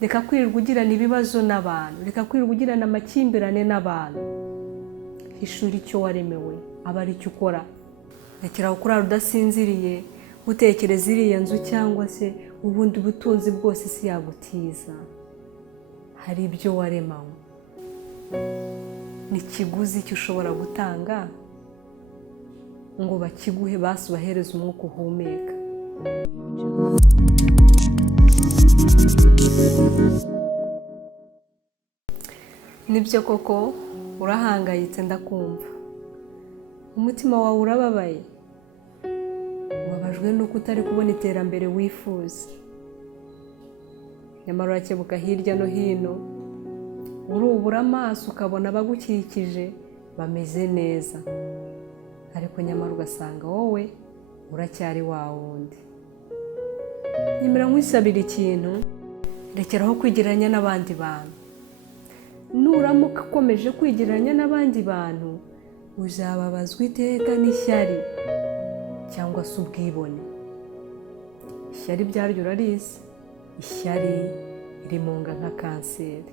reka kwirirwa ugirana ibibazo n'abantu, reka kwirirwa ugirana amakimbirane n'abantu. Hishura icyo waremewe aba ari cyo ukora. Rekera kurara udasinziriye utekereza iriya nzu cyangwa se ubundi butunzi bwose isi yagutiza. Hari ibyo waremanywe, n'ikiguzi cyo ushobora gutanga ngo bakiguhe, basi ubahereze umwuka uhumeka. Nibyo koko urahangayitse, ndakumva. Umutima wawe urababaye, ubabajwe nuko utari kubona iterambere wifuza. Nyamara urakebuka hirya no hino, urubura amaso ukabona abagukikije bameze neza, ariko nyamara ugasanga wowe uracyari wa wundi. Nyemera nkwisabira ikintu, rekeraho kwigereranya n'abandi bantu. Nuramuka ukomeje kwigereranya n'abandi bantu, uzababazwa iteka n'ishyari cyangwa se ubwibone. Ishyari byaryo urarizi, ishyari rimunga nka kanseri.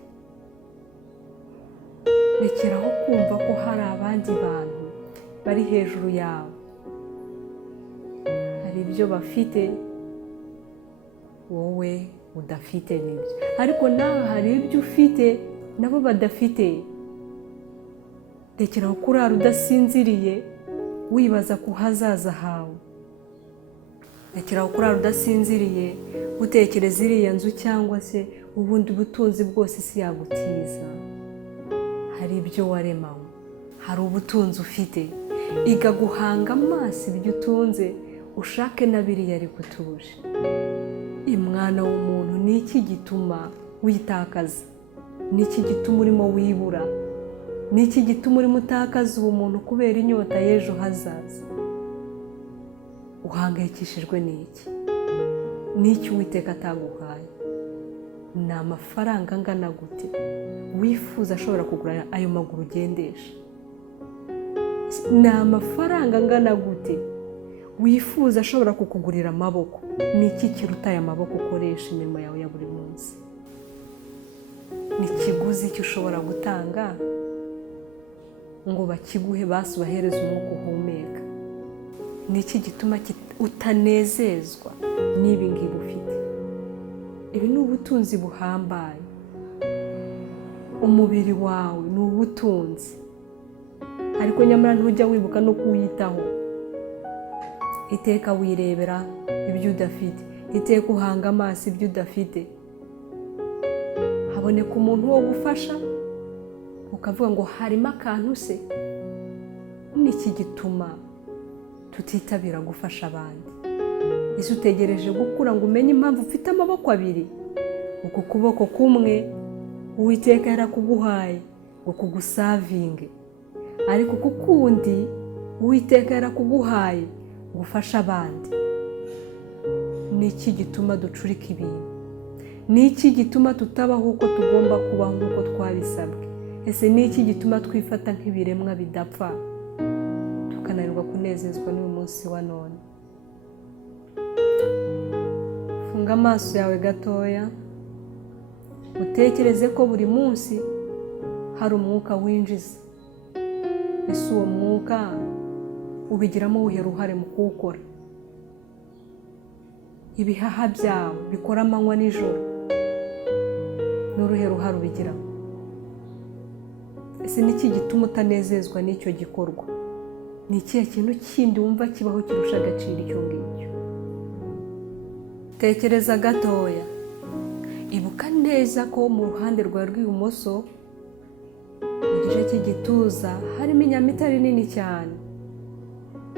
Rekeraho kumva ko hari abandi bantu bari hejuru yawe, hari ibyo bafite wowe udafite n'ibyo, ariko nawe hari ibyo ufite nabo badafite. Rekeraho kurara udasinziriye wibaza ku hazaza hawe. Rekeraho kurara udasinziriye utekereza iriya nzu cyangwa se ubundi butunzi bwose isi yagutiza. Hari ibyo waremanywe, hari ubutunzi ufite. Iga guhanga amaso ibyo utunze, ushake na biriya rigutuje. Mwana w'umuntu, ni iki gituma witakaza? Ni iki gituma urimo wibura? Ni iki gituma urimo utakaza ubumuntu kubera inyota y'ejo hazaza? Uhangayikishijwe n'iki? Ni iki Uwiteka ataguhaye? Ni amafaranga angana gute wifuza ashobora kugura ayo maguru ugendesha? Ni amafaranga angana gute wifuza ashobora kukugurira amaboko? Ni iki kiruta aya maboko ukoresha imirimo yawe ya buri munsi? Ni ikiguzi cyo ushobora gutanga ngo bakiguhe, basi ubahereze umwuka uhumeka. Ni iki gituma utanezezwa n'ibi ngibi ufite? Ibi ni ubutunzi buhambaye. Umubiri wawe ni ubutunzi, ariko nyamara ntujya wibuka no kuwitaho. Iteka wirebera ibyo udafite, iteka uhanga amaso ibyo udafite. Haboneka umuntu wo gufasha ukavuga ngo harimo akantu se. Ni iki gituma tutitabira gufasha abandi? Ese utegereje gukura ngo umenye impamvu ufite amaboko abiri? Uku kuboko kumwe Uwiteka yarakuguhaye ngo kugusavinge, ariko kukundi Uwiteka yarakuguhaye ngo ufashe abandi. Ni iki gituma ducurika ibintu? Ni iki gituma tutabaho uko tugomba kubaho nk'uko twabisabwe? Ese ni iki gituma twifata nk'ibiremwa bidapfa, tukananirwa kunezezwa n'uyu munsi wa none? Funga amaso yawe gatoya, utekereze ko buri munsi hari umwuka winjiza. Ese uwo mwuka ubigiramo uruhe ruhare mu kuwukora? Ibihaha byawe bikora amanywa n'ijoro, ni uruhe ruhare ubigiramo? Ese ni iki gituma utanezezwa n'icyo gikorwa? Ni ikihe kintu kindi wumva kibaho kirusha agaciro icyo ngicyo? Tekereza gatoya, ibuka neza ko mu ruhande rwawe rw'ibumoso, mu gice cy'igituza, harimo inyama itari nini cyane.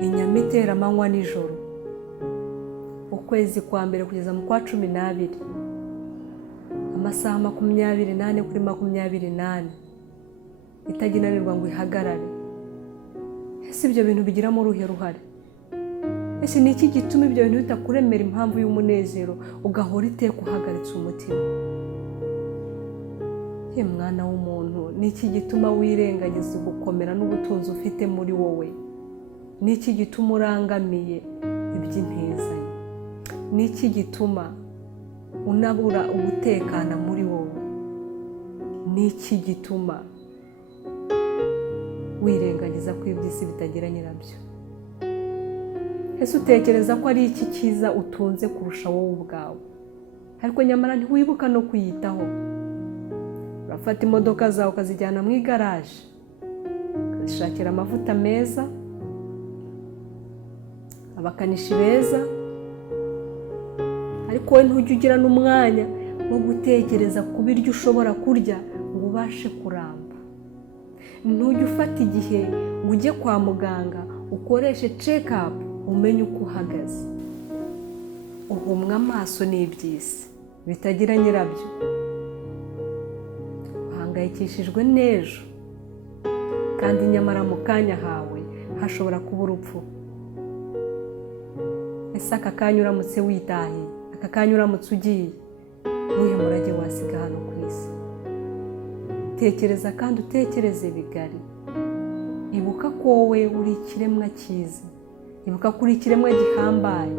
Inyama itera amanywa n'ijoro. Ukwezi kwa mbere kugeza mu kwa 12, amasaha 28 kuri 28, itaginanirwa ngo ihagarare. Ese ibyo bintu bigiramo uruhe ruhare? Ese ni iki gituma ibyo bintu bitakuremera impamvu y'umunezero ugahora iteka uhagaritse umutima? Mwana w'umuntu, ni iki gituma wirengagiza gukomera n'ubutunzi ufite muri wowe? Ni iki gituma urangamiye iby'intezanya? Ni iki gituma unabura ugutekana muri ni iki gituma wirengagiza ko iby'isi bitagira nyirabyo? Ese utekereza ko ari iki cyiza utunze kurusha wowe ubwawe, ariko nyamara ntiwibuka no kwiyitaho? Urafata imodoka zawe ukazijyana mu igaraje, ukazishakira amavuta meza, abakanishi beza, ariko wowe ntujya ugira n'umwanya wo gutekereza ku biryo ushobora kurya ngo ubashe kuramba. Ntujya ufata igihe ngo ujye kwa muganga ukoreshe check-up umenye uko uhagaze. Uhumwa amaso n'iby'isi bitagira nyirabyo, uhangayikishijwe n'ejo, kandi nyamara mu kanya hawe hashobora kuba urupfu. Ese aka kanya uramutse witahiye, aka kanya uramutse ugiye, uwuhe murage wasiga hano ku isi? Tekereza kandi utekereze bigari. Ibuka ko wowe uri ikiremwa cyiza, ibuka ko uri ikiremwa gihambaye.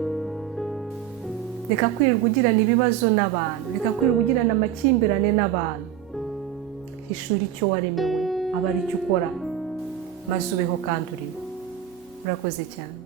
Reka kwirirwa ugirana ibibazo n'abantu, reka kwirirwa ugirana amakimbirane n'abantu. Hishura icyo waremewe, aba ari cyo ukora, maze ubeho kandi uriho. Urakoze cyane.